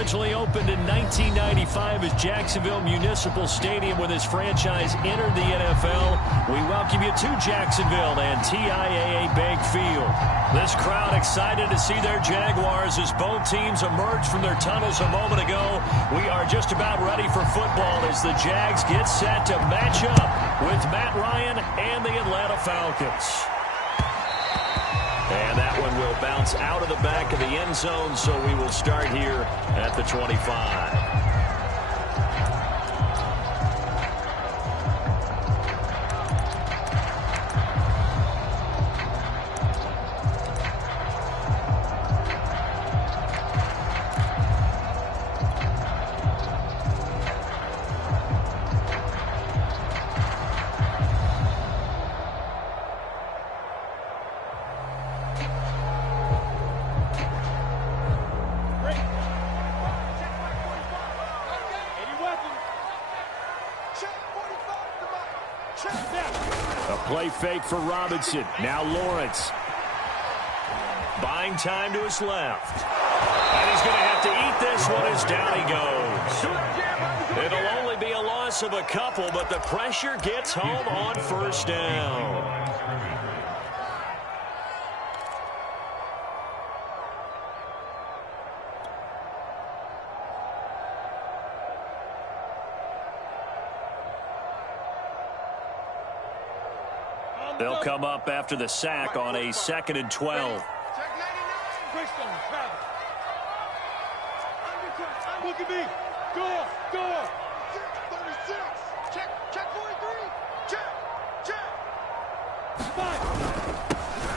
Originally opened in 1995 as Jacksonville Municipal Stadium when this franchise entered the NFL. We welcome you to Jacksonville and TIAA Bank Field. This crowd excited to see their Jaguars as both teams emerged from their tunnels a moment ago. We are just about ready for football as the Jags get set to match up with Matt Ryan and the Atlanta Falcons. And that one will bounce out of the back of the end zone, so we will start here at the 25. Play fake for Robinson. Now Lawrence. Buying time to his left. And he's going to have to eat this one as down he goes. It'll only be a loss of a couple, but the pressure gets home on first down. They'll come up after the sack on a 2nd and 12. Look at me. Go up. 36. Check 43. Check.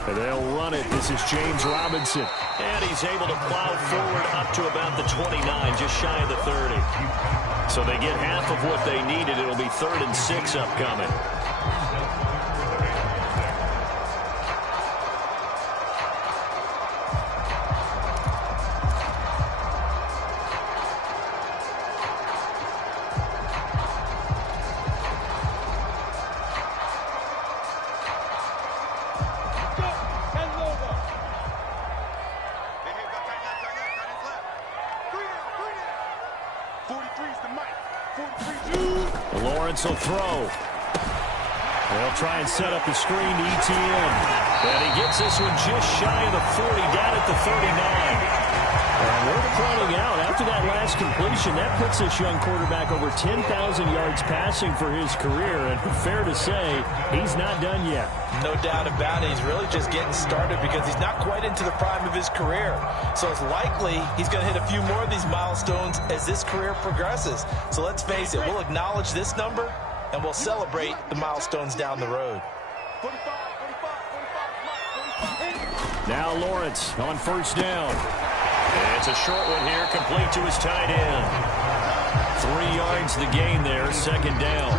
And they'll run it. This is James Robinson. And he's able to plow forward up to about the 29, just shy of the 30. So they get half of what they needed. It'll be 3rd and 6 upcoming. Lawrence will throw. They'll try and set up the screen to ETN. And he gets this one just shy of the 40, down at the 39. And we're pointing out, after that last completion, that puts this young quarterback over 10,000 yards passing for his career. And fair to say, he's not done yet. No doubt about it. He's really just getting started because he's not quite into the prime of his career. So it's likely he's going to hit a few more of these milestones as this career progresses. So let's face it, we'll acknowledge this number and we'll celebrate the milestones down the road. Now Lawrence on first down. It's a short one here, complete to his tight end. 3 yards the gain there, 2nd down.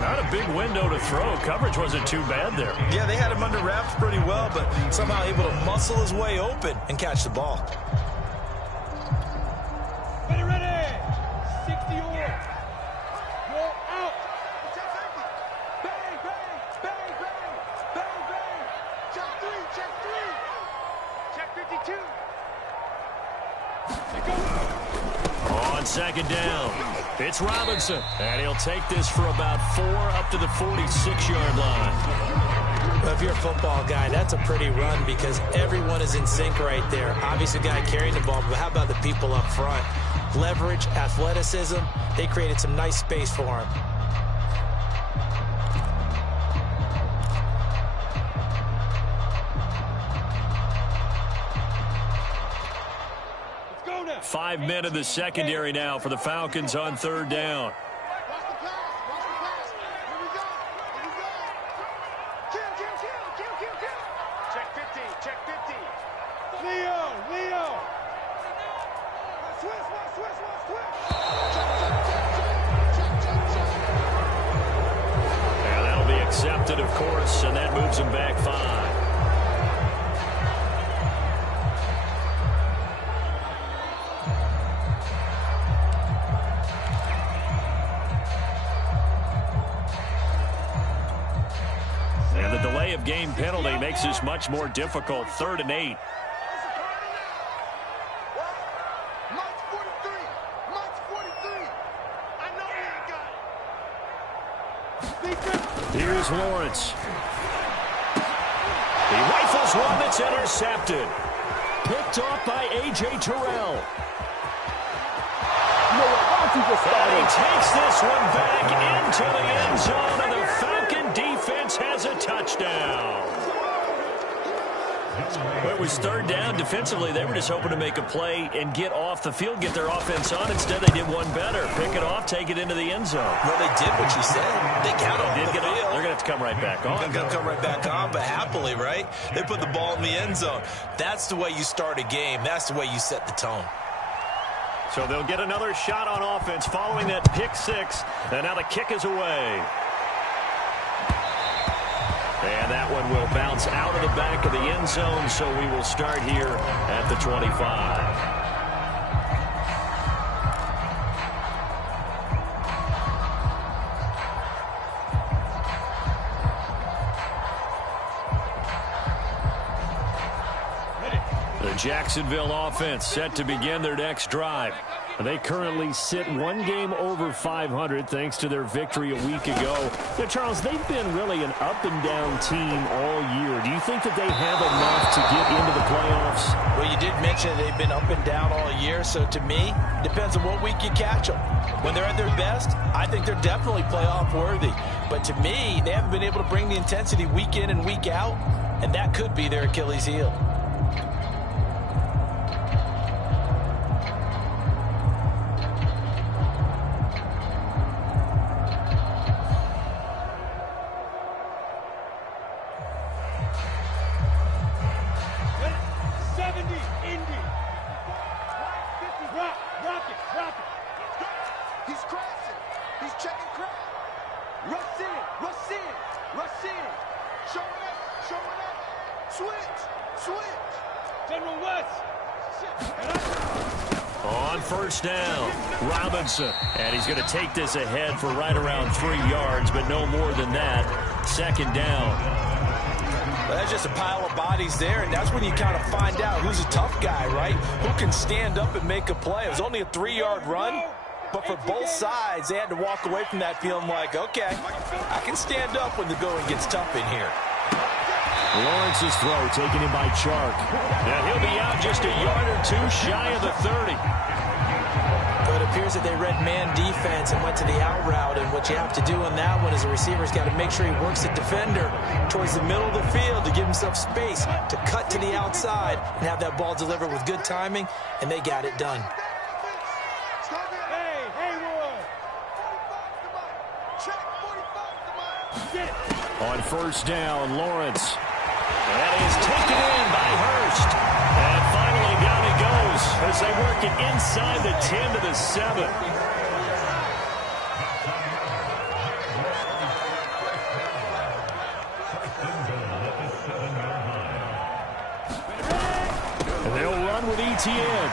Not a big window to throw. Coverage wasn't too bad there. Yeah, they had him under wraps pretty well, but somehow able to muscle his way open and catch the ball. Ready. 60 or. Go out. Bang. Check 3. Check 52. On 2nd down, it's Robinson, and he'll take this for about 4 up to the 46-yard line. Well, if you're a football guy, that's a pretty run because everyone is in sync right there. Obviously, the guy carrying the ball, but how about the people up front? Leverage, athleticism, they created some nice space for him. Go now. 5 men in the secondary now for the Falcons on 3rd down. Watch the pass. Here we go. Kill. Check 50. Leo. Swiss. And that'll be accepted, of course, and that moves him back 5. And the delay of game penalty makes this much more difficult. 3rd and 8. Mike's 45. Here's Lawrence. He rifles one that's intercepted. Picked off by A.J. Terrell. And he takes this one back into the end zone, and the Falcon defense has a touchdown. Well, it was third down. Defensively, they were just hoping to make a play and get off the field, get their offense on. Instead, they did one better. Pick it off, take it into the end zone. Well, they did what you said. They got off the field. They're going to have to come right back on. They're going to come right back on, but happily, right? They put the ball in the end zone. That's the way you start a game. That's the way you set the tone. So they'll get another shot on offense following that pick six. And now the kick is away. And that one will bounce out of the back of the end zone, so we will start here at the 25. The Jacksonville offense set to begin their next drive. They currently sit one game over 500 thanks to their victory a week ago. Now, Charles, they've been really an up-and-down team all year. Do you think that they have enough to get into the playoffs? Well, you did mention they've been up and down all year, so to me, it depends on what week you catch them. When they're at their best, I think they're definitely playoff worthy. But to me, they haven't been able to bring the intensity week in and week out, and that could be their Achilles heel. On first down, Robinson. And he's going to take this ahead for right around 3 yards, but no more than that. Second down. Well, that's just a pile of bodies there, and that's when you kind of find out who's a tough guy, right? Who can stand up and make a play. It was only a 3-yard run, but for both sides, they had to walk away from that feeling like, okay, I can stand up when the going gets tough in here. Lawrence's throw taken in by Chark. Now he'll be out just a yard or two shy of the 30. But it appears that they read man defense and went to the out route. And what you have to do on that one is the receiver's got to make sure he works the defender towards the middle of the field to give himself space to cut to the outside and have that ball delivered with good timing. And they got it done. On first down, Lawrence. That is taken in by Hurst. And finally down he goes as they work it inside the 10 to the 7. And they'll run with ETN.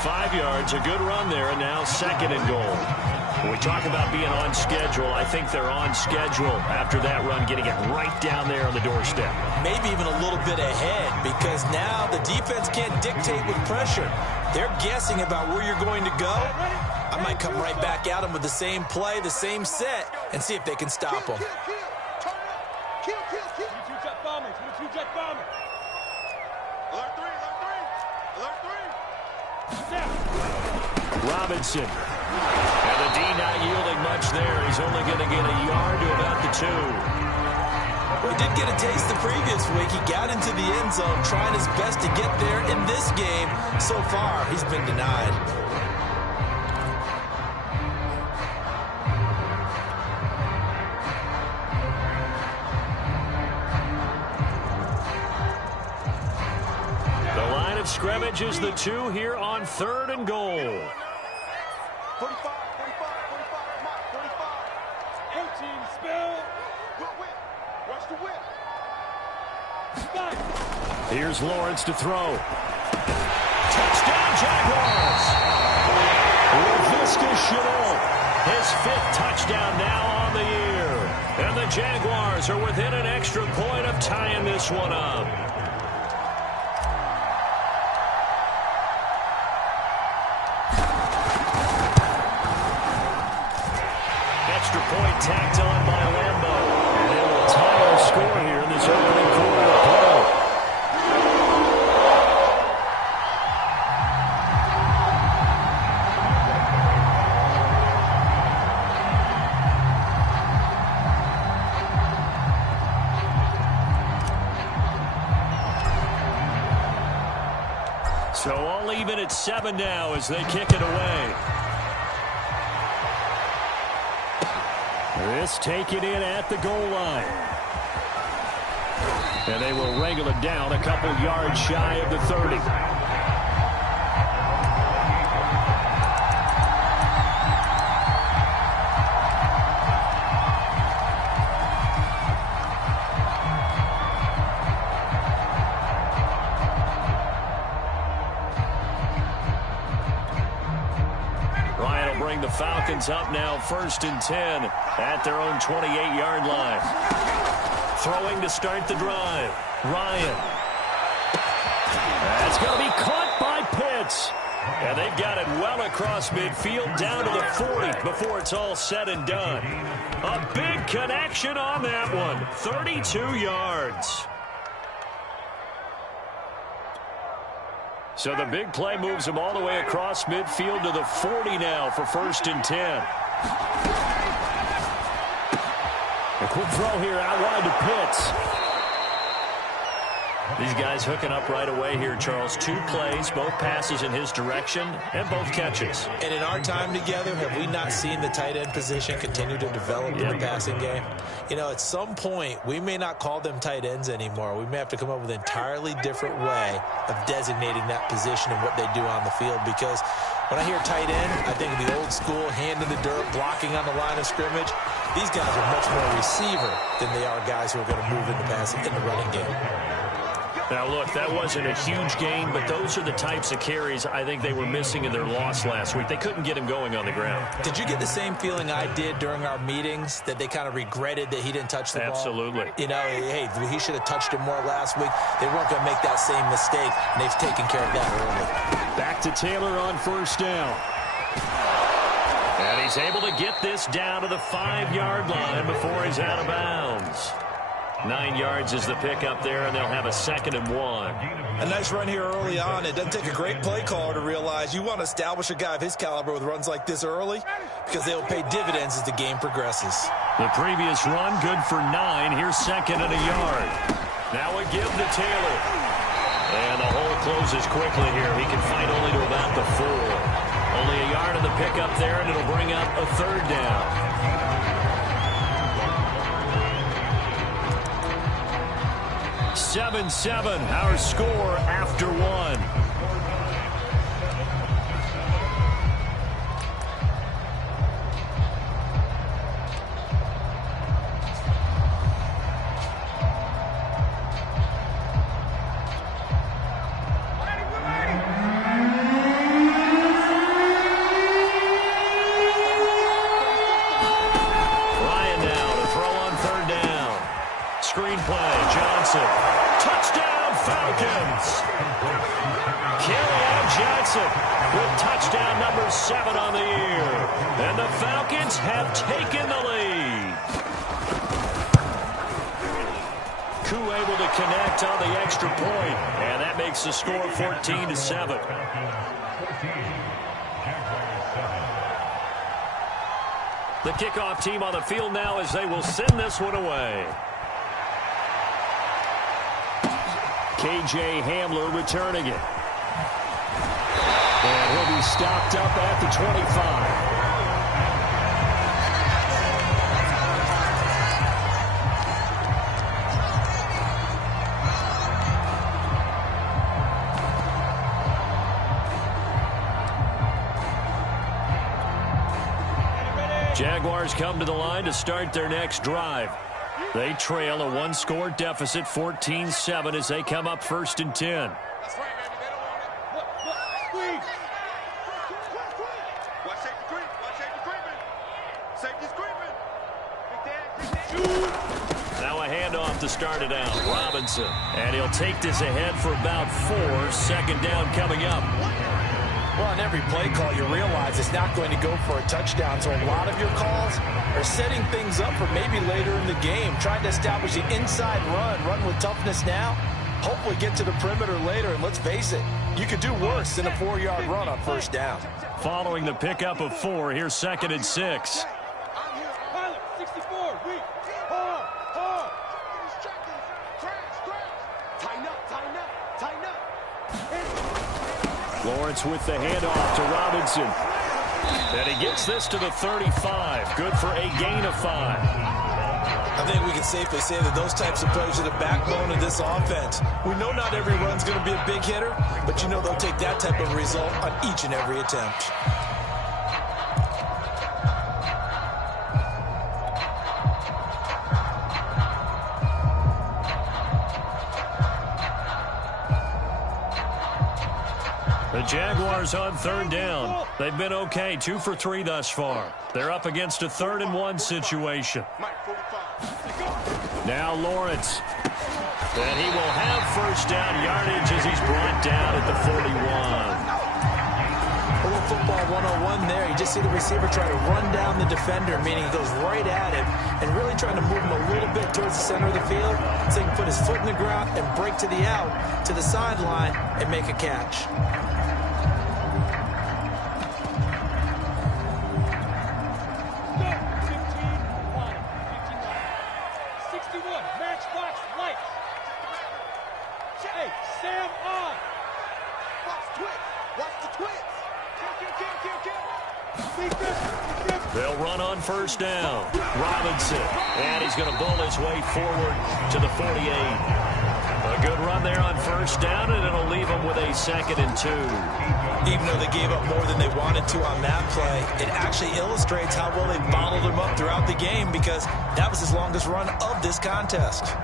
5 yards, a good run there, and now second and goal. When we talk about being on schedule, I think they're on schedule after that run, getting it right down there on the doorstep. Maybe even a little bit ahead, because now the defense can't dictate with pressure. They're guessing about where you're going to go. I might come right back at them with the same play, the same set, and see if they can stop them. Robinson. And the D not yielding much there. He's only going to get a yard to about the 2. Well, he did get a taste the previous week. He got into the end zone trying his best to get there. In this game, so far, he's been denied. The line of scrimmage is the 2 here on third and goal. 45, 45, 45, 45. 14, spill. Good whip. Watch the whip. Here's Lawrence to throw. Touchdown, Jaguars! Laviska Shenault, his 5th touchdown now on the year. And the Jaguars are within an extra point of tying this one up. So all even at 7 now as they kick it away. This taken in at the goal line. And they will wrangle it down a couple yards shy of the 30. The Falcons up now 1st and 10 at their own 28-yard line. Throwing to start the drive. Ryan. That's going to be caught by Pitts. And they've got it well across midfield down to the 40 before it's all said and done. A big connection on that one. 32 yards. So the big play moves them all the way across midfield to the 40 now for 1st and 10. A quick throw here out wide to Pitts. These guys hooking up right away here, Charles. 2 plays, both passes in his direction, and both catches. And in our time together, have we not seen the tight end position continue to develop in the passing game? You know, at some point, we may not call them tight ends anymore. We may have to come up with an entirely different way of designating that position and what they do on the field. Because when I hear tight end, I think of the old school, hand in the dirt, blocking on the line of scrimmage. These guys are much more receiver than they are guys who are going to move in the passing, in the running game. Now, look, that wasn't a huge gain, but those are the types of carries I think they were missing in their loss last week. They couldn't get him going on the ground. Did you get the same feeling I did during our meetings, that they kind of regretted that he didn't touch the ball? Absolutely. You know, hey, he should have touched it more last week. They weren't going to make that same mistake, and they've taken care of that early. Back to Taylor on 1st down. And he's able to get this down to the 5-yard line before he's out of bounds. 9 yards is the pickup there, and they'll have a 2nd and 1. A nice run here early on. It doesn't take a great play caller to realize you want to establish a guy of his caliber with runs like this early because they will pay dividends as the game progresses. The previous run, good for 9. Here's 2nd and a yard. Now a give to Taylor. And the hole closes quickly here. He can fight only to about the 4. Only a yard of the pickup there, and it'll bring up a 3rd down. 7-7, our score after 1. Ryan now to throw on 3rd down. Screenplay, Johnson. Touchdown, Falcons! Kerryon Johnson with touchdown number 7 on the year. And the Falcons have taken the lead. Koo able to connect on the extra point, and that makes the score 14-7. The kickoff team on the field now as they will send this one away. K.J. Hamler returning it. And he'll be stopped up at the 25. Jaguars come to the line to start their next drive. They trail a 1-score deficit, 14-7, as they come up 1st and 10. That's right, baby. They don't want it. Look, squeeze. Watch safety creep. Watch safety creeping. Safety's creeping. Big dad. Now a handoff to start it out. Robinson. And he'll take this ahead for about 4. 2nd down coming up. Well, on every play call, you realize it's not going to go for a touchdown. So a lot of your calls are setting things up for maybe later in the game, trying to establish the inside run with toughness now, hopefully get to the perimeter later. And let's face it, you could do worse than a 4-yard run on 1st down. Following the pickup of 4, here's 2nd and 6. Pilot, 64, weak. Hard. Tighten up. Lawrence with the handoff to Robinson. And he gets this to the 35. Good for a gain of 5. I think we can safely say that those types of plays are the backbone of this offense. We know not every run's going to be a big hitter, but you know they'll take that type of result on each and every attempt. The Jaguars on third down. They've been okay, 2 for 3 thus far. They're up against a 3rd and 1 situation. Now Lawrence. And he will have first down yardage as he's brought down at the 41. A little football 101 there. You just see the receiver try to run down the defender, meaning he goes right at him and really trying to move him a little bit towards the center of the field so he can put his foot in the ground and break to the out, to the sideline, and make a catch. They'll run on first down. Robinson. And he's going to bull his way forward to the 48. A good run there on first down, and it'll leave them with a 2nd and 2. Even though they gave up more than they wanted to on that play, it actually illustrates how well they bottled them up throughout the game because that was his longest run of this contest.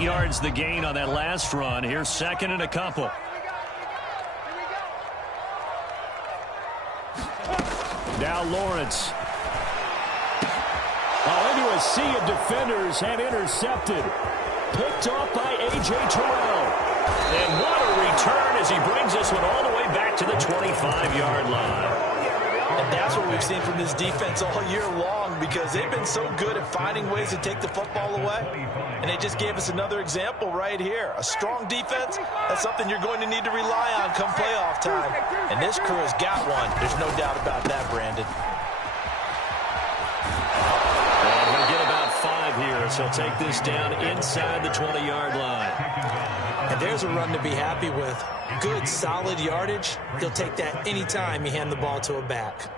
Yards the gain on that last run. Here's 2nd and a couple. Now Lawrence. Into a sea of defenders and intercepted. Picked off by A.J. Terrell. And what a return as he brings this one all the way back to the 25-yard line. And that's what we've seen from this defense all year long because they've been so good at finding ways to take the football away. And they just gave us another example right here. A strong defense, that's something you're going to need to rely on come playoff time. And this crew has got one. There's no doubt about that, Brandon. And he'll get about 5 here, so he'll take this down inside the 20-yard line. And there's a run to be happy with. Good, solid yardage. He'll take that anytime you hand the ball to a back.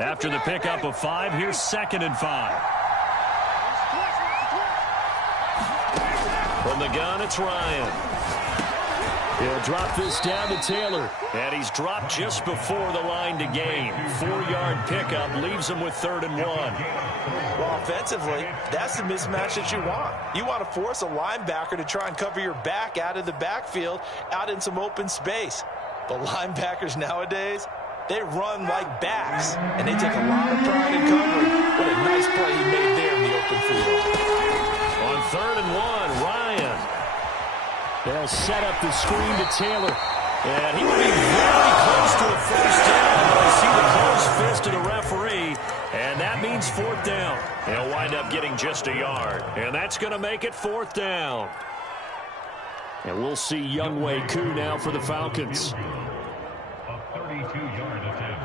After the pickup of 5, here's 2nd and 5. From the gun, it's Ryan. He'll drop this down to Taylor. And he's dropped just before the line to gain. 4-yard pickup leaves him with 3rd and 1. Well, offensively, that's the mismatch that you want. You want to force a linebacker to try and cover your back out of the backfield, out in some open space. But linebackers nowadays, they run like backs, and they take a lot of pride in covering. What a nice play he made there in the open field. On 3rd and 1, Ryan. They'll set up the screen to Taylor. And he will be very close to a first down. I see the closed fist of the referee, and that means 4th down. They'll wind up getting just a yard, and that's going to make it 4th down. And we'll see Younghoe Koo now for the Falcons. A 32-yard attempt.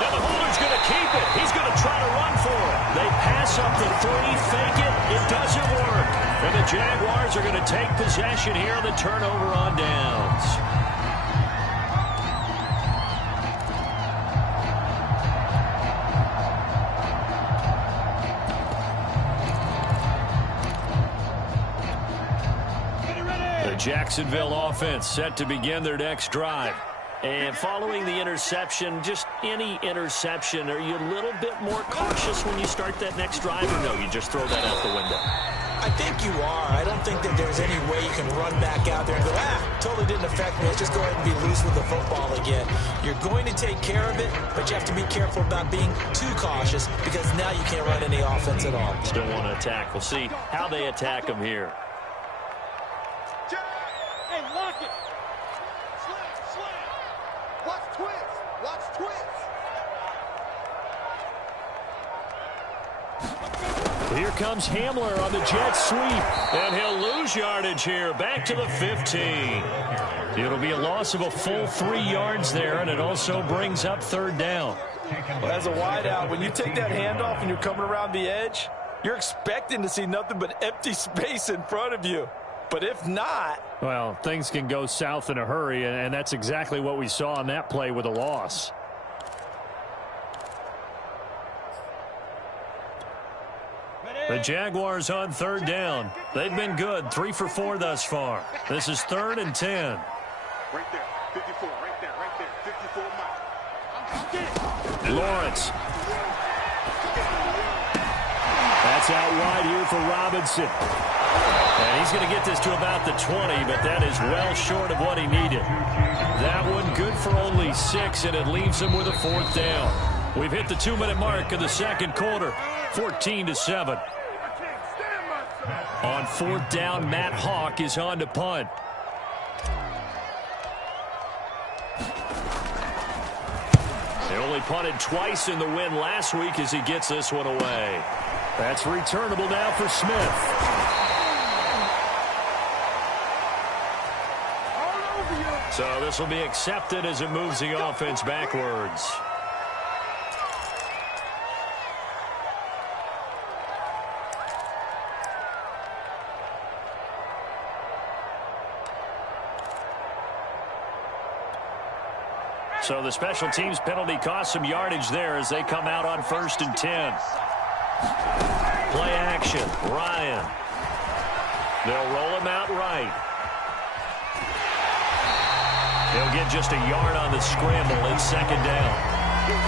Now the holder's going to keep it. He's going to try to run for it. They pass up the 3, fake it. It doesn't work. And the Jaguars are going to take possession here on the turnover on downs. The Jacksonville offense set to begin their next drive. And following the interception, just any interception, are you a little bit more cautious when you start that next drive, or no, you just throw that out the window? I think you are. I don't think that there's any way you can run back out there and go, totally didn't affect me. Let's just go ahead and be loose with the football again. You're going to take care of it, but you have to be careful about being too cautious because now you can't run any offense at all. Still want to attack. We'll see how they attack them here. Hey, lock it. Slam. Watch twist. Watch twist. Here comes Hamler on the jet sweep, and he'll lose yardage here, back to the 15. It'll be a loss of a full 3 yards there, and it also brings up third down. Well, as a wideout, when you take that handoff and you're coming around the edge, you're expecting to see nothing but empty space in front of you. But if not, well, things can go south in a hurry, and that's exactly what we saw on that play with a loss. The Jaguars on third down. They've been good, 3 for 4 thus far. This is 3rd and 10. Right there, 54, right there, 54 miles. Lawrence. That's out wide here for Robinson. And he's going to get this to about the 20, but that is well short of what he needed. That one good for only 6, and it leaves him with a 4th down. We've hit the 2-minute mark of the second quarter, 14-7. On 4th down, Matt Hawk is on to punt. They only punted twice in the win last week as he gets this one away. That's returnable now for Smith. So this will be accepted as it moves the offense backwards. So the special teams penalty cost some yardage there as they come out on 1st and 10. Play action. Ryan. They'll roll him out right. He'll get just a yard on the scramble in 2nd down.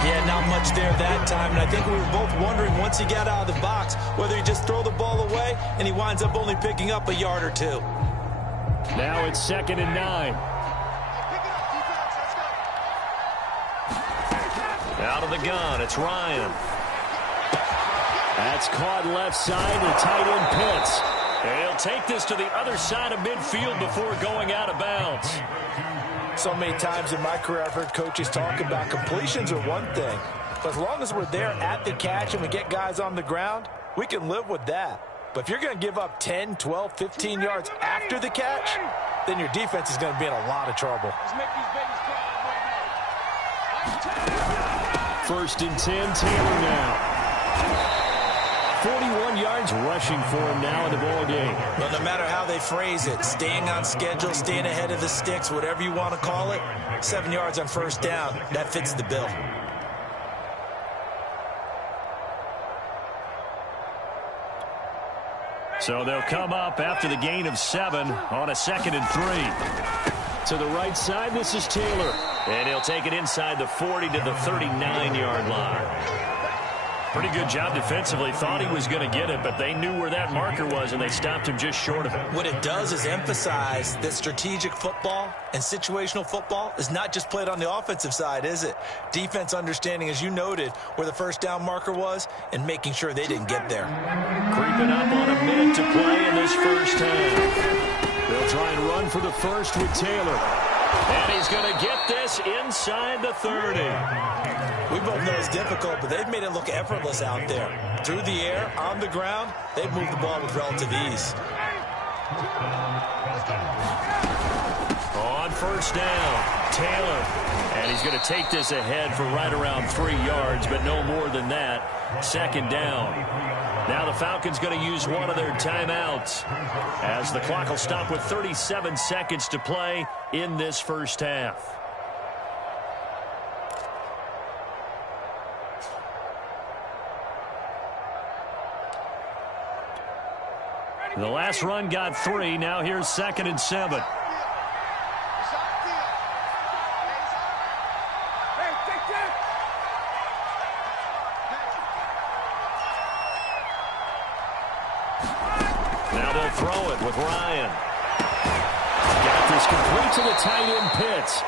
Yeah, not much there that time. And I think we were both wondering once he got out of the box whether he just throw the ball away and he winds up only picking up a yard or 2. Now it's 2nd and 9. Out of the gun, it's Ryan. That's caught left side, the tight end Pitts. And he'll take this to the other side of midfield before going out of bounds. so many times in my career I've heard coaches talk about completions are one thing. But as long as we're there at the catch and we get guys on the ground, we can live with that. But if you're going to give up 10, 12, 15 yards after the catch, then your defense is going to be in a lot of trouble. 1st and 10, Taylor now. 41 yards rushing for him now in the ball game. Well, no matter how they phrase it, staying on schedule, staying ahead of the sticks, whatever you want to call it, 7 yards on 1st down, that fits the bill. So they'll come up after the gain of 7 on a 2nd and 3. To the right side, this is Taylor. And he'll take it inside the 40 to the 39-yard line. Pretty good job defensively. Thought he was going to get it, but they knew where that marker was, and they stopped him just short of it. What it does is emphasize that strategic football and situational football is not just played on the offensive side, is it? Defense understanding, as you noted, where the 1st down marker was and making sure they didn't get there. Creeping up on a minute to play in this 1st half. They'll try and run for the 1st with Taylor. And he's going to get this inside the 30. We both know it's difficult, but they've made it look effortless out there. Through the air, on the ground, they've moved the ball with relative ease. On 1st down, Taylor. And he's going to take this ahead for right around 3 yards, but no more than that. 2nd down. Now the Falcons going to use one of their timeouts as the clock will stop with 37 seconds to play in this 1st half. The last run got 3. Now here's 2nd and 7. Now they'll throw it with Ryan. Got this complete to the tight end Pitts.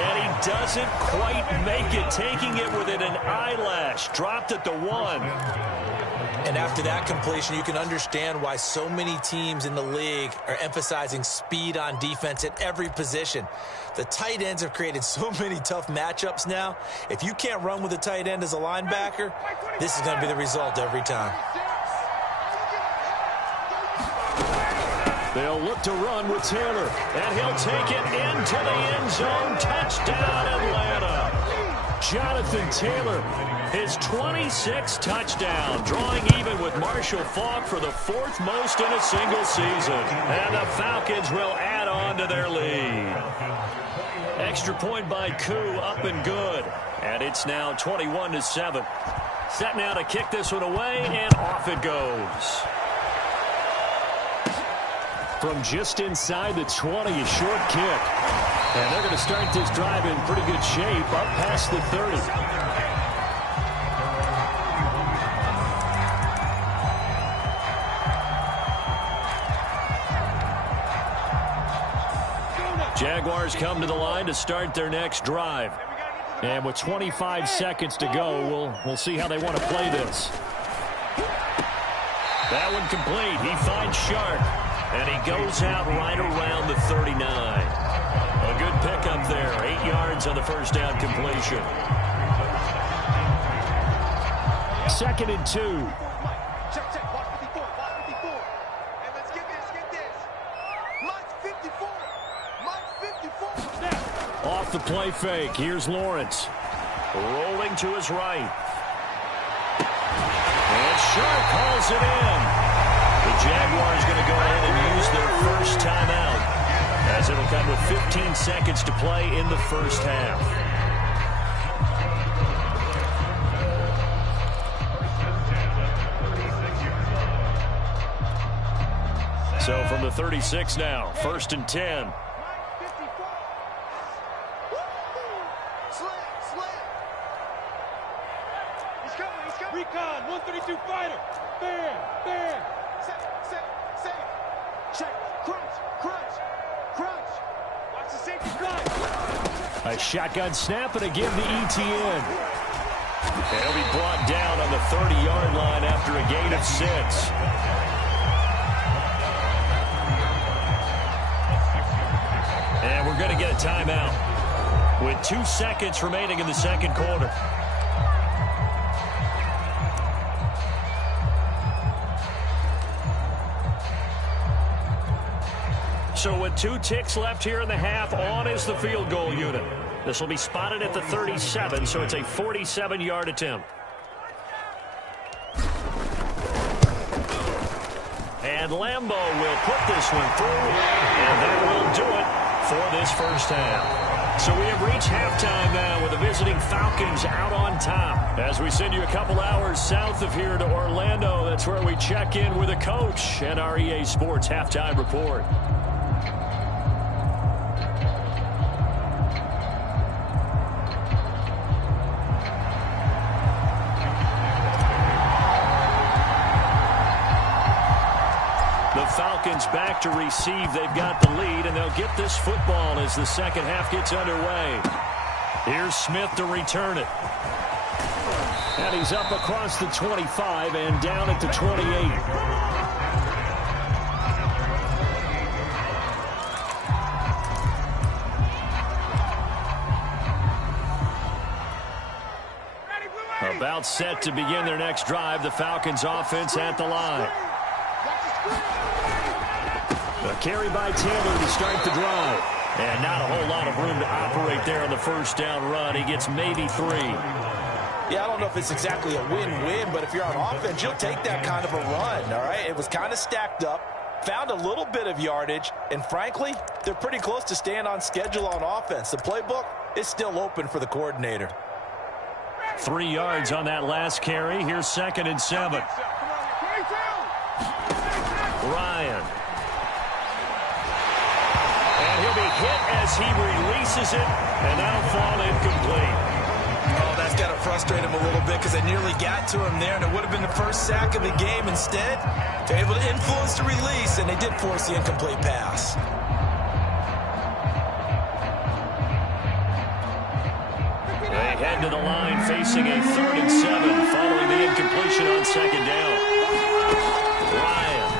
And he doesn't quite make it, taking it within an eyelash. Dropped at the 1. And after that completion, you can understand why so many teams in the league are emphasizing speed on defense at every position. The tight ends have created so many tough matchups now. If you can't run with a tight end as a linebacker, this is going to be the result every time. They'll look to run with Taylor, and he'll take it into the end zone. Touchdown, Atlanta. Jonathan Taylor, his 26th touchdown, drawing even with Marshall Faulk for the 4th most in a single season. And the Falcons will add on to their lead. Extra point by Koo, up and good. And it's now 21-7. Set now to kick this one away, and off it goes. From just inside the 20, a short kick. And they're going to start this drive in pretty good shape, up past the 30. Jaguars come to the line to start their next drive. And with 25 seconds to go, we'll see how they want to play this. That one complete. He finds Sharp. And he goes out right around the 39. A good pickup there. 8 yards on the first down completion. 2nd and 2. Check. Watch 54. And let's get this. Mike's 54. Off the play fake. Here's Lawrence. Rolling to his right. And Sharp calls it in. The Jaguars going to go ahead and use their first timeout, as it'll come with 15 seconds to play in the first half. So from the 36 now, 1st and 10. Recon, 132 fighter. Bam. Set. Check. Crunch. Watch the safety fly. A shotgun snap and a give to ETN. And he'll be brought down on the 30-yard line after a gain of 6. And we're going to get a timeout with 2 seconds remaining in the second quarter. So with 2 ticks left here in the half, on is the field goal unit. This will be spotted at the 37, so it's a 47-yard attempt. And Lambo will put this one through, and that will do it for this first half. So we have reached halftime now with the visiting Falcons out on top. As we send you a couple hours south of here to Orlando, that's where we check in with the coach and our EA Sports halftime report. Falcons back to receive. They've got the lead, and they'll get this football as the second half gets underway. Here's Smith to return it. And he's up across the 25 and down at the 28. About set to begin their next drive. The Falcons offense at the line. A carry by Taylor to start the drive. And not a whole lot of room to operate there on the first down run. He gets maybe 3. Yeah, I don't know if it's exactly a win-win, but if you're on offense, you'll take that kind of a run, all right? It was kind of stacked up, found a little bit of yardage, and frankly, they're pretty close to staying on schedule on offense. The playbook is still open for the coordinator. 3 yards on that last carry. Here's 2nd and 7. Ryan. And he'll be hit as he releases it, and that'll fall incomplete. Oh, that's got to frustrate him a little bit because they nearly got to him there, and it would have been the first sack of the game. Instead, they're able to influence the release, and they did force the incomplete pass. head to the line, facing a 3rd and 7 following the incompletion on 2nd down. Ryan.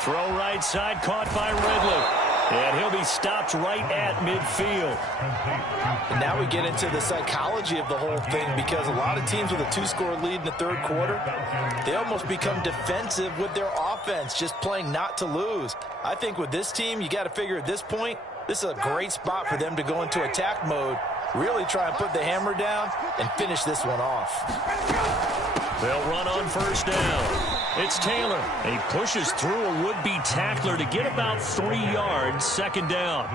Throw right side, caught by Ridley. And he'll be stopped right at midfield. And now we get into the psychology of the whole thing, because a lot of teams with a 2-score lead in the 3rd quarter, they almost become defensive with their offense, just playing not to lose. I think with this team, you got to figure at this point, this is a great spot for them to go into attack mode, really try and put the hammer down and finish this one off. They'll run on 1st down. It's Taylor. He pushes through a would-be tackler to get about 3 yards, 2nd down.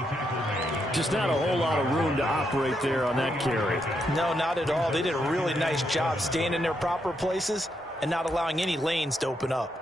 Just not a whole lot of room to operate there on that carry. No, not at all. They did a really nice job staying in their proper places and not allowing any lanes to open up.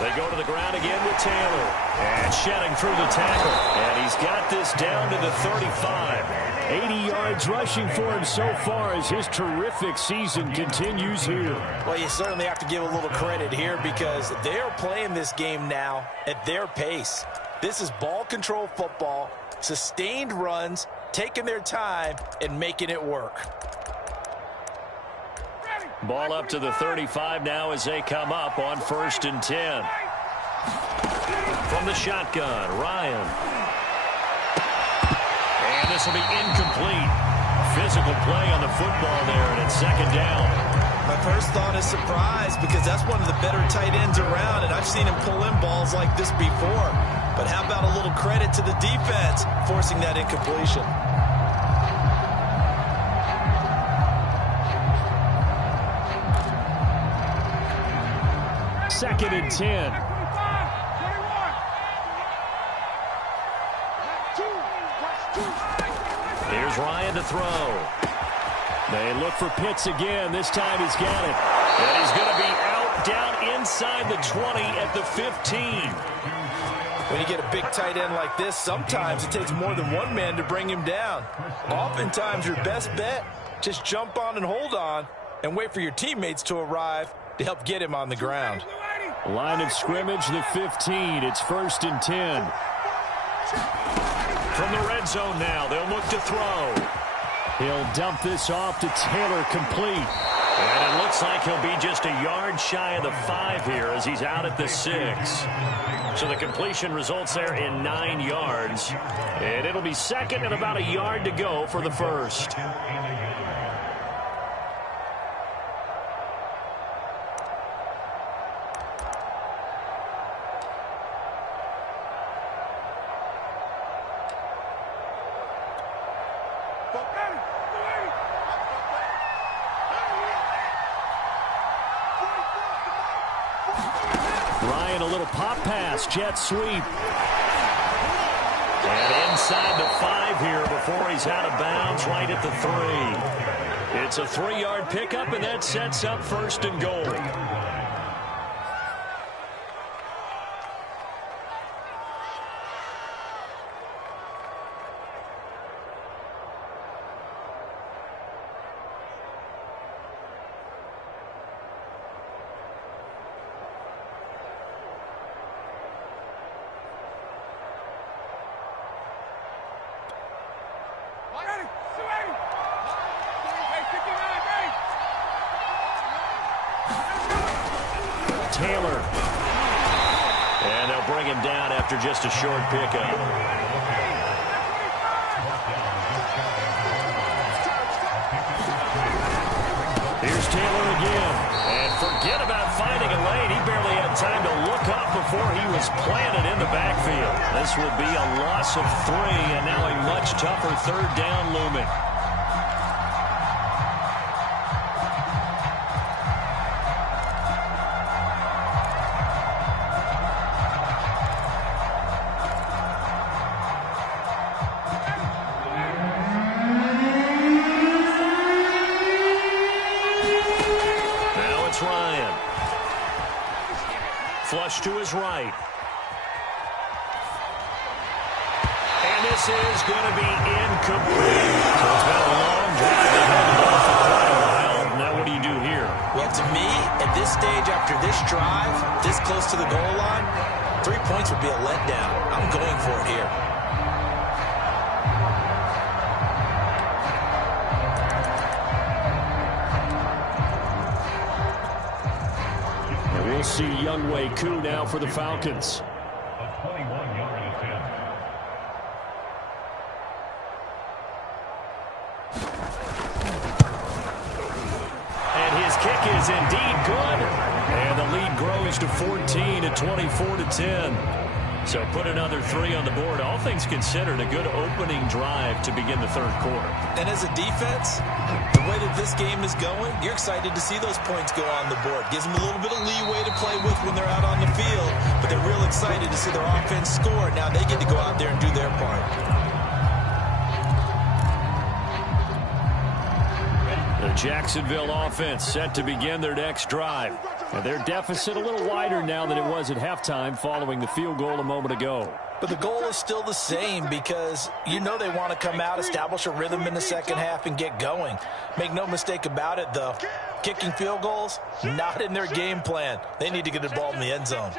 They go to the ground again with Taylor. And shedding through the tackle. And he's got this down to the 35. 80 yards rushing for him so far as his terrific season continues here. Well, you certainly have to give a little credit here, because they're playing this game now at their pace. This is ball control football, sustained runs, taking their time and making it work. Ball up to the 35 now as they come up on 1st and 10. From the shotgun, Ryan. And this will be incomplete. Physical play on the football there, and it's 2nd down. My first thought is surprise, because that's one of the better tight ends around, and I've seen him pull in balls like this before. But how about a little credit to the defense forcing that incompletion? 2nd and 10. Here's Ryan to throw. They look for Pitts again. This time he's got it. And he's going to be out down inside the 20 at the 15. When you get a big tight end like this, sometimes it takes more than one man to bring him down. Oftentimes your best bet, just jump on and hold on and wait for your teammates to arrive to help get him on the ground. Line of scrimmage, the 15. It's 1st and 10. From the red zone now, they'll look to throw. He'll dump this off to Taylor, complete. And it looks like he'll be just a yard shy of the 5 here as he's out at the 6. So the completion results there in 9 yards. And it'll be 2nd and about a yard to go for the 1st. Ryan, a little pop pass, jet sweep. And inside the 5 here before he's out of bounds, right at the 3. It's a 3-yard pickup, and that sets up 1st and goal. Taylor. And they'll bring him down after just a short pickup. Here's Taylor again. And forget about finding a lane. He barely had time to look up before he was planted in the backfield. This will be a loss of 3, and now a much tougher 3rd down looming. flush to his right. And this is going to be incomplete. So it's been a long drive. They've had the ball for quite a while. Now what do you do here? Well, to me, at this stage, after this drive, this close to the goal line, 3 points would be a letdown. I'm going for it here. And we'll see Younghoe Koo now for the Falcons. A 21-yard attempt. And his kick is indeed good. And the lead grows to 14 at 24-10. So put another 3 on the board. All things considered, a good opening drive to begin the third quarter. And as a defense, the way that this game is going, you're excited to see those points go on the board. Gives them a little bit of leeway to play with when they're out on the field, but they're real excited to see their offense score. Now they get to go out there and do their part. The Jacksonville offense set to begin their next drive. And their deficit a little wider now than it was at halftime following the field goal a moment ago. But the goal is still the same because you know they want to come out, establish a rhythm in the second half, and get going. Make no mistake about it, though. Kicking field goals, not in their game plan. They need to get the ball in the end zone.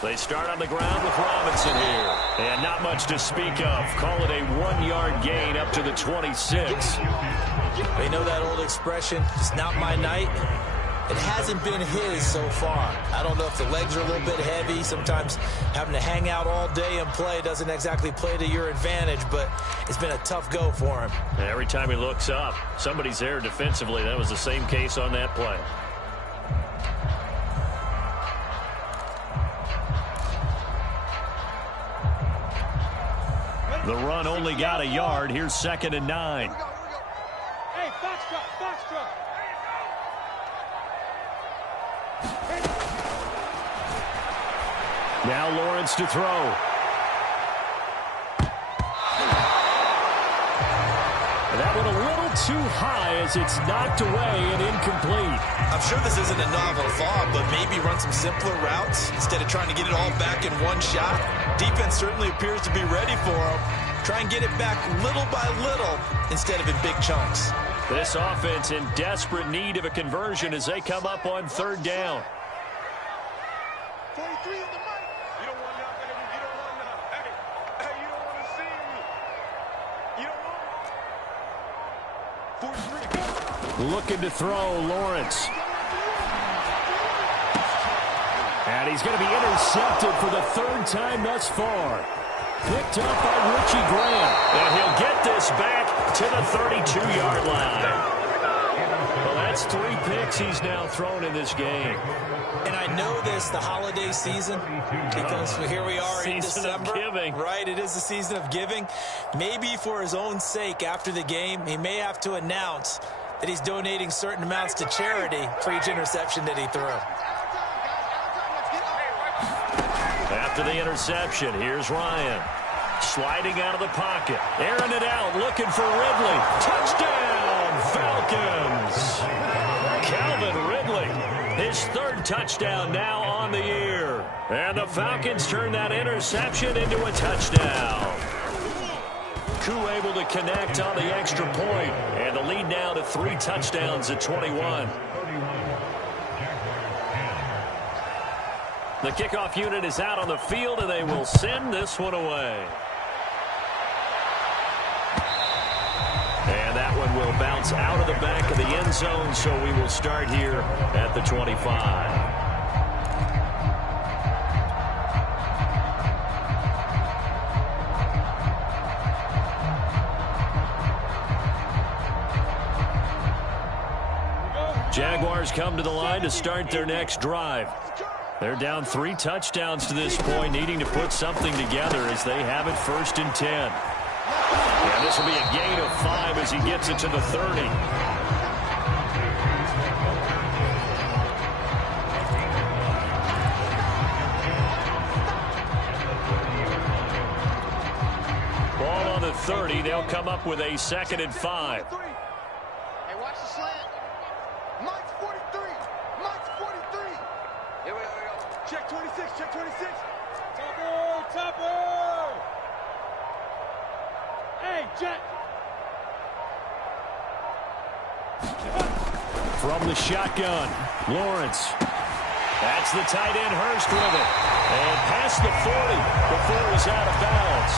They start on the ground with Robinson here. And not much to speak of. Call it a 1-yard gain up to the 26. They know that old expression, it's not my night. It hasn't been his so far. I don't know if the legs are a little bit heavy. Sometimes having to hang out all day and play doesn't exactly play to your advantage, but it's been a tough go for him. And every time he looks up, somebody's there defensively. That was the same case on that play. The run only got a yard. Here's 2nd and 9. Hey, box truck. Now Lawrence to throw. That one a little too high as it's knocked away and incomplete. I'm sure this isn't a novel thought, but maybe run some simpler routes instead of trying to get it all back in one shot. Defense certainly appears to be ready for him. Try and get it back little by little instead of in big chunks. This offense in desperate need of a conversion as they come up on 3rd down. 43 in the mic. You don't want that, baby. You don't want that. Hey, you don't want to see me. You don't want 43. Looking to throw, Lawrence. And he's going to be intercepted for the 3rd time thus far. Picked up by Richie Graham. And he'll get this back to the 32-yard line. Well, that's 3 picks he's now thrown in this game. And I know this, the holiday season, because here we are in Season December. of giving. Right, it is the season of giving. Maybe for his own sake after the game, he may have to announce that he's donating certain amounts to charity for each interception that he threw. After the interception, here's Ryan. Sliding out of the pocket. Airing it out, looking for Ridley. Touchdown, Falcons! Calvin Ridley, his 3rd touchdown now on the year. And the Falcons turn that interception into a touchdown. Koo able to connect on the extra point. And the lead now to 3 touchdowns at 21. The kickoff unit is out on the field, and they will send this one away. And that one will bounce out of the back of the end zone, so we will start here at the 25. Jaguars come to the line to start their next drive. They're down 3 touchdowns to this point, needing to put something together as they have it 1st and 10. And this will be a gain of 5 as he gets it to the 30. Ball on the 30. They'll come up with a 2nd and 5. Hey, watch the slant. Mike's 43. Mike's 43. check 26. Topper! Hey, Jet! From the shotgun, Lawrence. That's the tight end, Hurst with it. And past the 40 before it was out of bounds.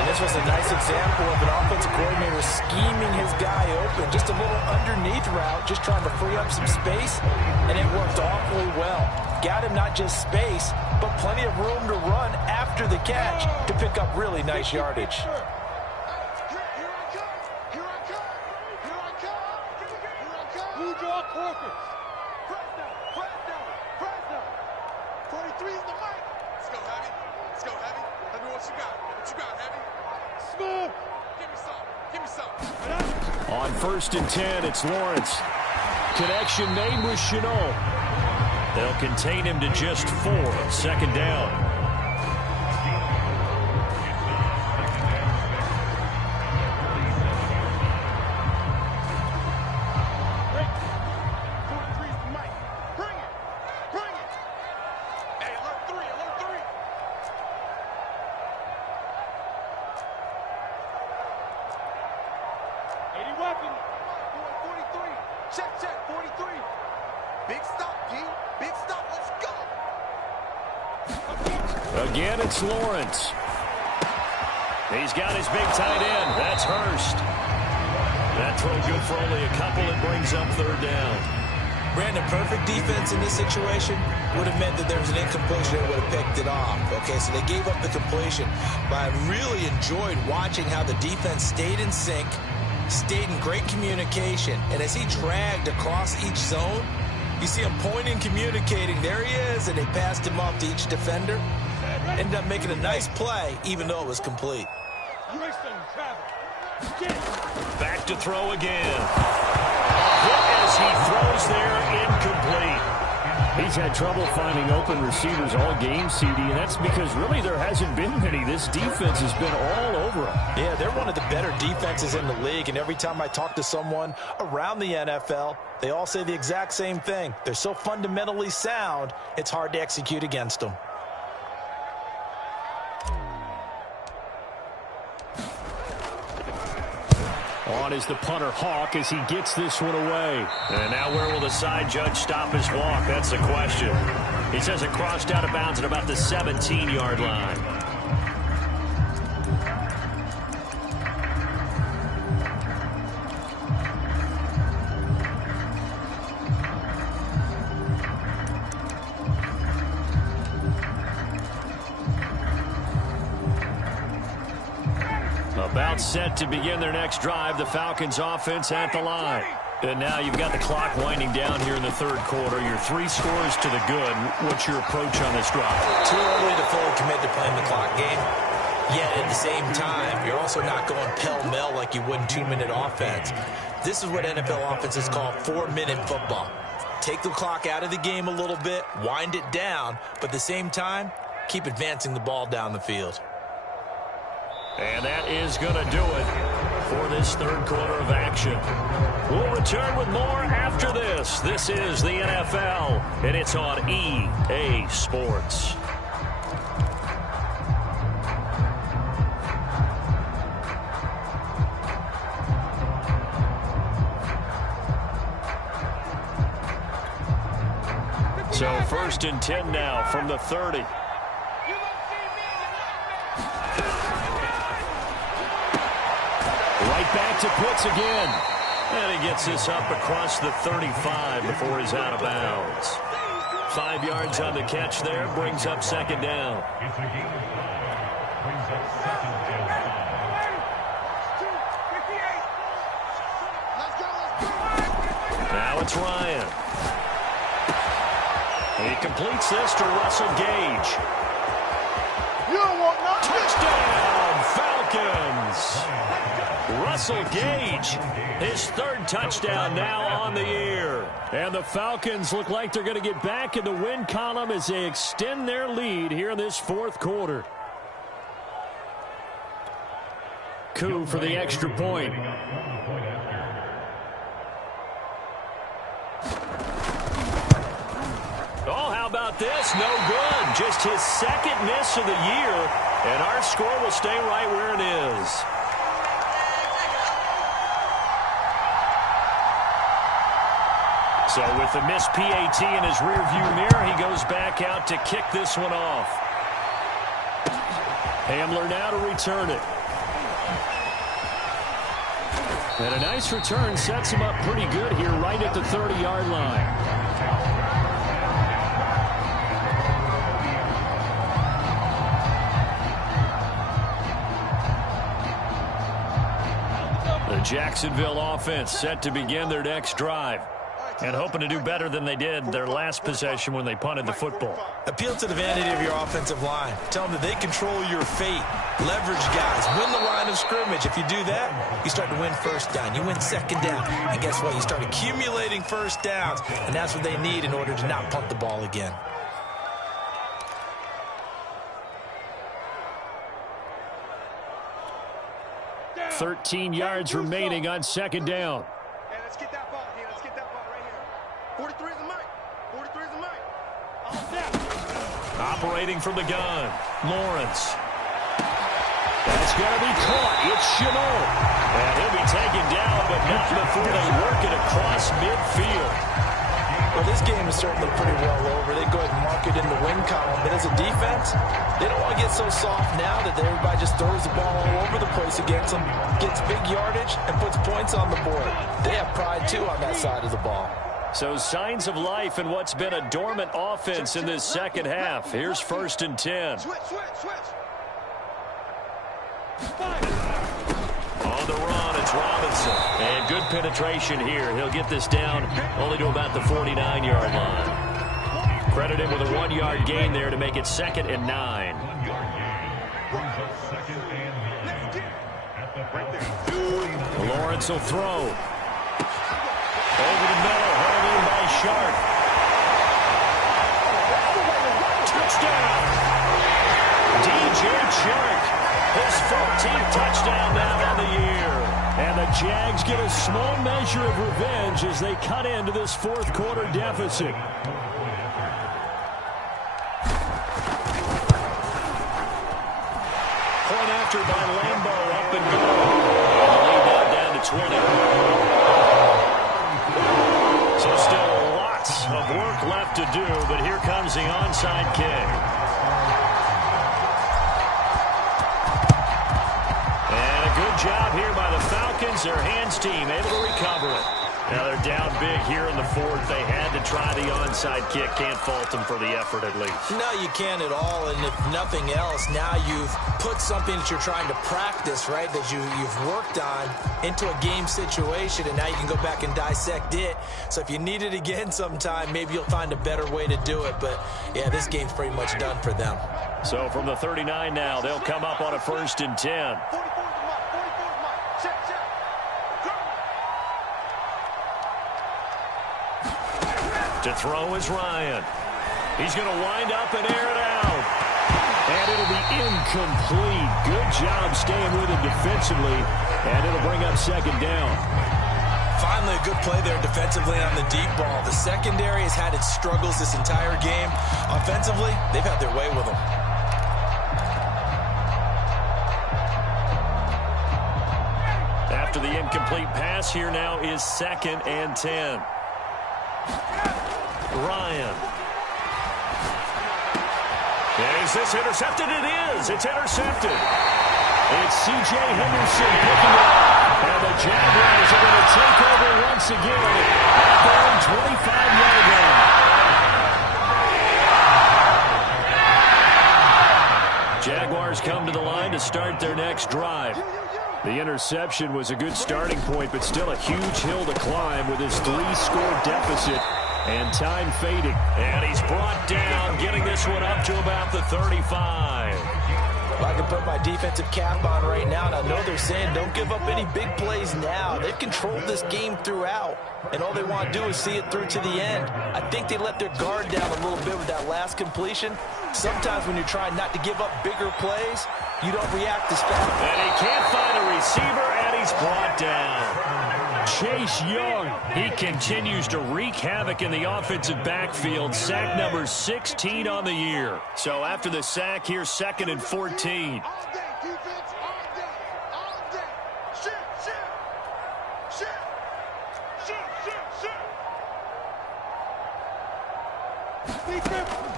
And this was a nice example of an offensive coordinator scheming his guy open. Just a little underneath route, just trying to free up some space, and it worked awfully well. Got him not just space, but plenty of room to run after the catch to pick up really nice yardage. Who draw Corker? 43 is the mic. Let's go, Heavy. Let's go, Heavy. Let me know what you got. What you got, Heavy? Smooth! Give me some. Give me some. On 1st and 10, it's Lawrence. Connection made with Chenault. They'll contain him to just 4. 2nd down. Check, 43. Big stop, G. Big stop. Let's go. Again, it's Lawrence. He's got his big tight end. That's Hurst. That throw good for only a couple. It brings up 3rd down. Brandon, perfect defense in this situation would have meant that there was an incompletion and would have picked it off. Okay, so they gave up the completion. But I really enjoyed watching how the defense stayed in sync, stayed in great communication, and as he dragged across each zone, you see him pointing, communicating. There he is, and they passed him off to each defender. Ended up making a nice play, even though it was complete. Back to throw again. Hit as he throws there, incomplete. He's had trouble finding open receivers all game, CD, and that's because really there hasn't been many. This defense has been all over him. Yeah, they're one of the better defenses in the league, and every time I talk to someone around the NFL, they all say the exact same thing. They're so fundamentally sound, it's hard to execute against them. On is the punter, Hawk, as he gets this one away. And now where will the side judge stop his walk? That's the question. He says it crossed out of bounds at about the 17-yard line. About set to begin their next drive, the Falcons offense at the line. And now you've got the clock winding down here in the 3rd quarter. Your 3 scores to the good. What's your approach on this drive? Too early to fully commit to playing the clock game. Yet at the same time, you're also not going pell-mell like you would in 2-minute offense. This is what NFL offenses call 4-minute football. Take the clock out of the game a little bit, wind it down, but at the same time, keep advancing the ball down the field. And that is going to do it for this 3rd quarter of action. We'll return with more after this. This is the NFL, and it's on EA Sports. So 1st and 10 now from the 30. Right back to Pitts again. And he gets this up across the 35 before he's out of bounds. 5 yards on the catch there, brings up 2nd down. It's a gain of 5. Brings up 2nd down 5. Now it's Ryan. He completes this to Russell Gage. You don't want nothing. Touchdown, Falcons. Russell Gage, his 3rd touchdown now on the year. And the Falcons look like they're going to get back in the win column as they extend their lead here in this 4th quarter. Coup for the extra point. Oh, how about about this? No good. Just his second miss of the year, and our score will stay right where it is. So with the missed PAT in his rearview mirror, he goes back out to kick this one off. Hamler now to return it. And a nice return sets him up pretty good here right at the 30-yard line. The Jacksonville offense set to begin their next drive. And hoping to do better than they did their last possession when they punted the football. Appeal to the vanity of your offensive line. Tell them that they control your fate. Leverage guys. Win the line of scrimmage. If you do that, you start to win first down. You win second down. And guess what? You start accumulating first downs. And that's what they need in order to not punt the ball again. Down. 13 yards remaining on second down. Hey, let's get that ball here. Let's get that ball right here. 43 is the mic. 43 is the mic. Operating from the gun, Lawrence. That's going to be caught. It's Chenault. And he'll be taken down, but not before they work it across midfield. Well, this game is certainly pretty well over. They go ahead and mark it in the win column. But as a defense, they don't want to get so soft now that everybody just throws the ball all over the place against them, gets big yardage, and puts points on the board. They have pride, too, on that side of the ball. So signs of life in what's been a dormant offense in this second half. Here's 1st and 10. Switch. On the run, it's Robinson. And good penetration here. He'll get this down only to about the 49-yard line. Credit him with a 1-yard gain there to make it 2nd and 9. 1 yard gain. Brings up 2nd and 9. At the 49. Lawrence will throw. Over the middle, held in by Sharp. Touchdown! DJ Chark, his 14th touchdown now on the year. And the Jags get a small measure of revenge as they cut into this 4th quarter deficit. Point after by Lambo, up and go. And the lead now down to 20. So still lots of work left to do, but here comes the onside kick. And a good job here by the Falcons. Their hands team able to recover it. Now they're down big here in the 4th. They had to try the onside kick. Can't fault them for the effort at least. No, you can't at all. And if nothing else, now you've put something that you're trying to practice, right, that you've worked on into a game situation, and now you can go back and dissect it. So if you need it again sometime, maybe you'll find a better way to do it. But, yeah, this game's pretty much done for them. So from the 39 now, they'll come up on a 1st and 10. 44 is the mic. 44 is the mic. Check. To throw is Ryan. He's going to wind up and air it out. And it'll be incomplete. Good job staying with it defensively. And it'll bring up 2nd down. Finally, a good play there defensively on the deep ball. The secondary has had its struggles this entire game. Offensively, they've had their way with them. After the incomplete pass, here now is 2nd and 10. Ryan. Is this intercepted? It is. It's intercepted. It's C.J. Henderson picking it up. And the Jaguars are going to take over once again at their own 25-yard line. Jaguars come to the line to start their next drive. The interception was a good starting point, but still a huge hill to climb with his 3-score deficit. And time fading. And he's brought down, getting this one up to about the 35. Well, I can put my defensive cap on right now, and I know they're saying don't give up any big plays now. They've controlled this game throughout, and all they want to do is see it through to the end. I think they let their guard down a little bit with that last completion. Sometimes when you're trying not to give up bigger plays, you don't react as fast. And he can't find a receiver, and he's brought down. Chase Young. He continues to wreak havoc in the offensive backfield. Sack number 16 on the year. So after the sack, here's 2nd and 14. All day, defense, all day, all day. Shit.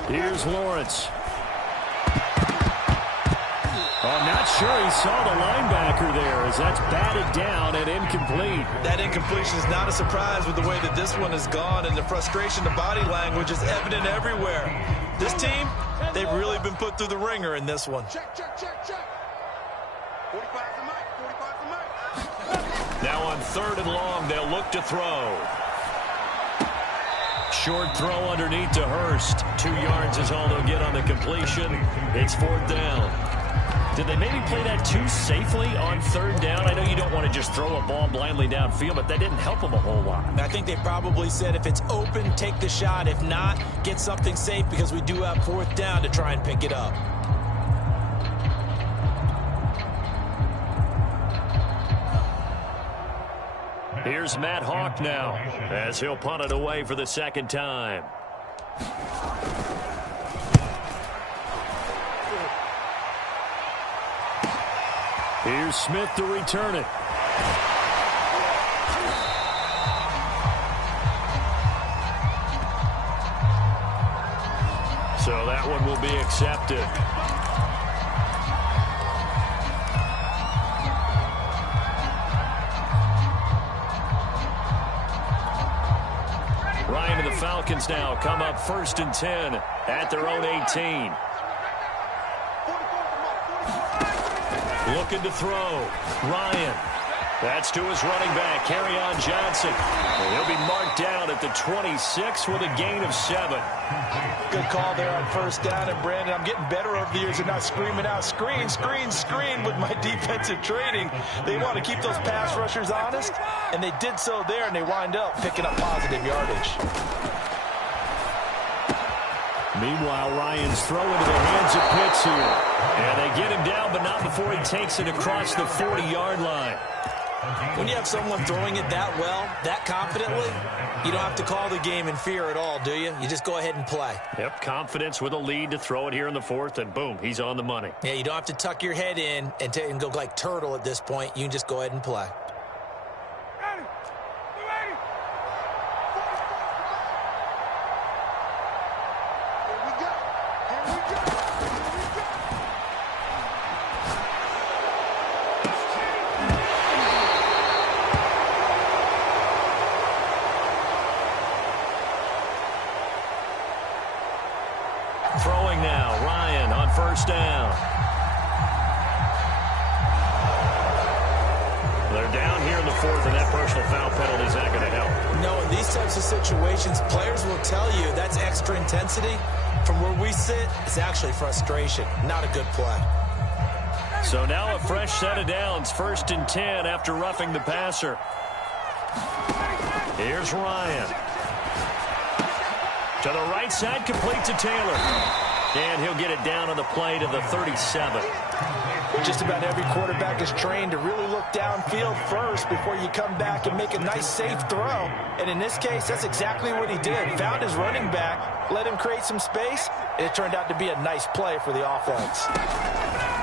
Here's Lawrence. I'm not sure he saw the linebacker there as that's batted down and incomplete. That incompletion is not a surprise with the way that this one has gone, and the frustration, the body language is evident everywhere. This team, they've really been put through the ringer in this one. Check. 45's the mic. Now on 3rd and long, they'll look to throw. Short throw underneath to Hurst. 2 yards is all they'll get on the completion. It's 4th down. Did they maybe play that too safely on 3rd down? I know you don't want to just throw a ball blindly downfield, but that didn't help them a whole lot. I think they probably said if it's open, take the shot. If not, get something safe because we do have 4th down to try and pick it up. Here's Matt Hawk now as he'll punt it away for the 2nd time. Here's Smith to return it. So that one will be accepted. Ryan and the Falcons now come up 1st and 10 at their own 18. Looking to throw. Ryan. That's to his running back, Kerryon Johnson. And he'll be marked down at the 26 with a gain of 7. Good call there on 1st down, and Brandon, I'm getting better over the years and not screaming out, screen with my defensive training. They want to keep those pass rushers honest, and they did so there, and they wind up picking up positive yardage. Meanwhile, Ryan's throw into the hands of Pitts here. And they get him down, but not before he takes it across the 40-yard line. When you have someone throwing it that well, that confidently, you don't have to call the game in fear at all, do you? You just go ahead and play. Yep, confidence with a lead to throw it here in the 4th, and boom, he's on the money. Yeah, you don't have to tuck your head in and go like turtle at this point. You can just go ahead and play. Throwing now, Ryan on 1st down. They're down here in the 4th, and that personal foul penalty is not going to help. No, in these types of situations, players will tell you that's extra intensity. From where we sit, it's actually frustration. Not a good play. So now a fresh set of downs, 1st and 10 after roughing the passer. Here's Ryan. To the right side, complete to Taylor. And he'll get it down on the play to the 37. Just about every quarterback is trained to really look downfield first before you come back and make a nice, safe throw. And in this case, that's exactly what he did. Found his running back, let him create some space, and it turned out to be a nice play for the offense.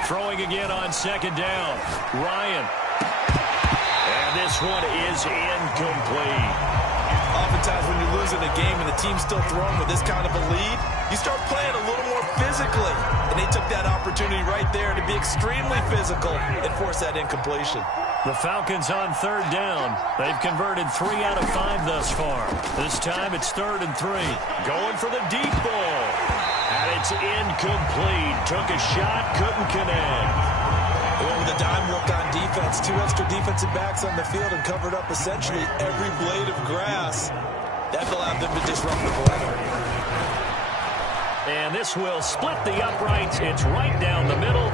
Throwing again on 2nd down. Ryan. And this one is incomplete. Oftentimes when you're losing a game and the team's still throwing with this kind of a lead, you start playing a little more physically. And they took that opportunity right there to be extremely physical and force that incompletion. The Falcons on 3rd down. They've converted 3 out of 5 thus far. This time it's 3rd and 3. Going for the deep ball. And it's incomplete. Took a shot, couldn't connect. Well, with a dime look on defense, 2 extra defensive backs on the field and covered up essentially every blade of grass. That allowed them to disrupt the play. And this will split the uprights. It's right down the middle.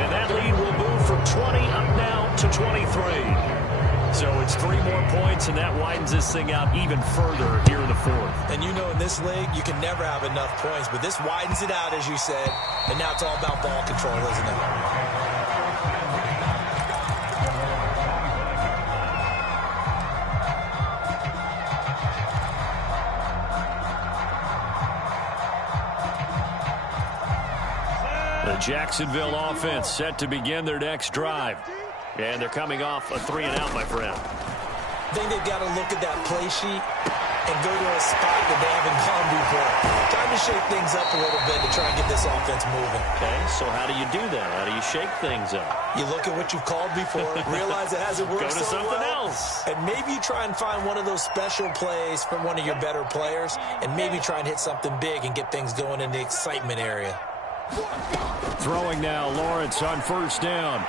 And that lead will move from 20 up now to 23. So it's 3 more points, and that widens this thing out even further here in the 4th. And you know in this league, you can never have enough points. But this widens it out, as you said. And now it's all about ball control, isn't it? The Jacksonville offense set to begin their next drive. And they're coming off a 3-and-out, my friend. I think they've got to look at that play sheet and go to a spot that they haven't gone before. Time to shake things up a little bit to try and get this offense moving. Okay, so how do you do that? How do you shake things up? You look at what you've called before, realize it hasn't worked Go to so something well, else. and maybe you try and find one of those special plays from one of your better players, and maybe try and hit something big and get things going in the excitement area. Throwing now, Lawrence on first down.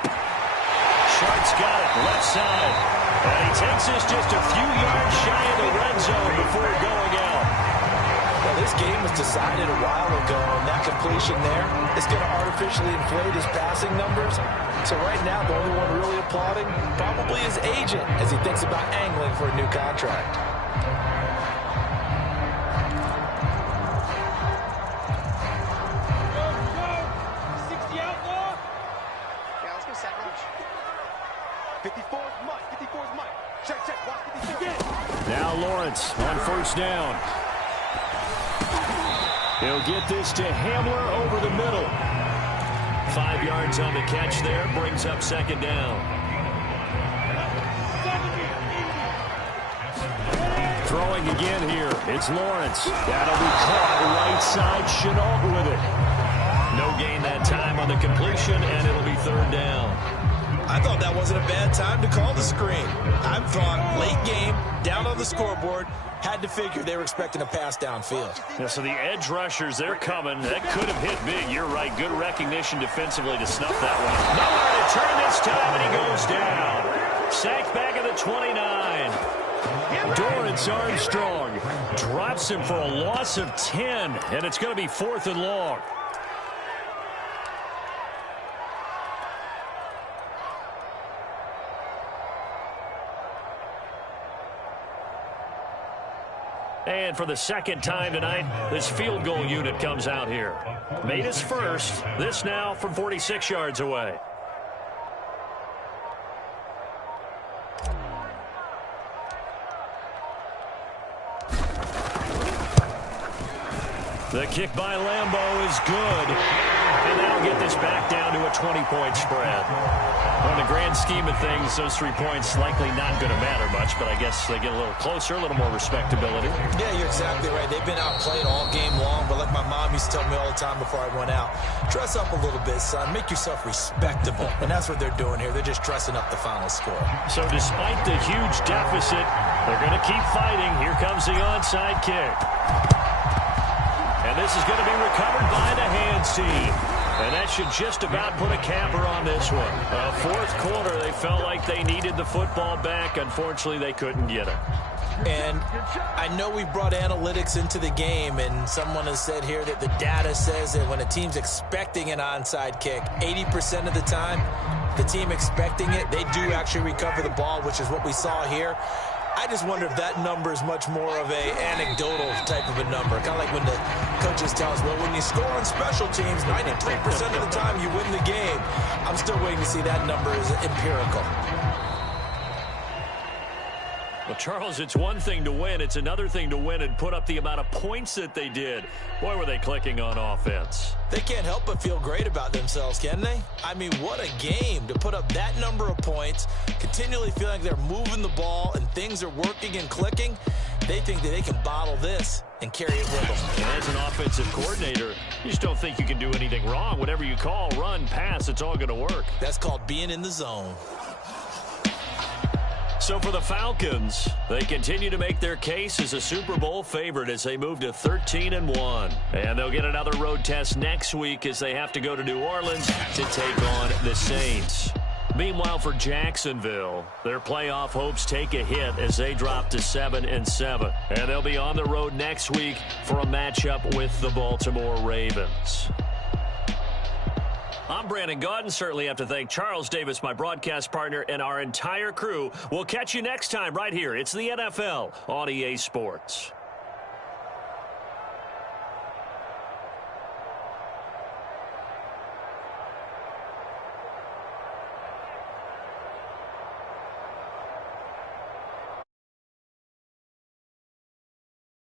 Sharp's got it, left side. And he takes this just a few yards shy of the red zone before going out. Well, this game was decided a while ago, and that completion there is going to artificially inflate his passing numbers. So right now, the only one really applauding probably his agent as he thinks about angling for a new contract. Now Lawrence on first down. He'll get this to Hamler over the middle. 5 yards on the catch there, brings up second down. Throwing again here, it's Lawrence. That'll be caught right side, Chenault with it. No gain that time on the completion, and it'll be third down. I thought that wasn't a bad time to call the screen. I thought late game, down on the scoreboard, had to figure they were expecting a pass downfield. Yeah, so the edge rushers, they're coming. That could have hit big. You're right. Good recognition defensively to snuff that one. Nowhere to turn this time, and he goes down. Sacked back at the 29. Dorrance Armstrong drops him for a loss of 10, and it's going to be 4th and long. And for the second time tonight, this field goal unit comes out here. Made his first. This now from 46 yards away. The kick by Lambeau is good. And now get this back down to a 20-point spread. Well, in the grand scheme of things, those 3 points likely not going to matter much, but I guess they get a little closer, a little more respectability. Yeah, you're exactly right. They've been outplayed all game long, but like my mom used to tell me all the time before I went out, dress up a little bit, son. Make yourself respectable. And that's what they're doing here. They're just dressing up the final score. So despite the huge deficit, they're going to keep fighting. Here comes the onside kick. And this is going to be recovered by the hands team. And that should just about put a capper on this one. Fourth quarter, they felt like they needed the football back. Unfortunately, they couldn't get it. And I know we brought analytics into the game, and someone has said here that the data says that when a team's expecting an onside kick, 80% of the time, the team expecting it, they do actually recover the ball, which is what we saw here. I just wonder if that number is much more of a anecdotal type of a number. Kind of like when the coaches tell us, well, when you score on special teams, 93% of the time you win the game. I'm still waiting to see that number as empirical. Well, Charles, it's one thing to win. It's another thing to win and put up the amount of points that they did. Boy, were they clicking on offense. They can't help but feel great about themselves, can they? I mean, what a game to put up that number of points, continually feeling like they're moving the ball and things are working and clicking. They think that they can bottle this and carry it with them. And as an offensive coordinator, you just don't think you can do anything wrong. Whatever you call, run, pass, it's all going to work. That's called being in the zone. So for the Falcons, they continue to make their case as a Super Bowl favorite as they move to 13-1. And they'll get another road test next week as they have to go to New Orleans to take on the Saints. Meanwhile, for Jacksonville, their playoff hopes take a hit as they drop to 7-7. And they'll be on the road next week for a matchup with the Baltimore Ravens. I'm Brandon Gaudin. Certainly have to thank Charles Davis, my broadcast partner, and our entire crew. We'll catch you next time right here. It's the NFL on EA Sports.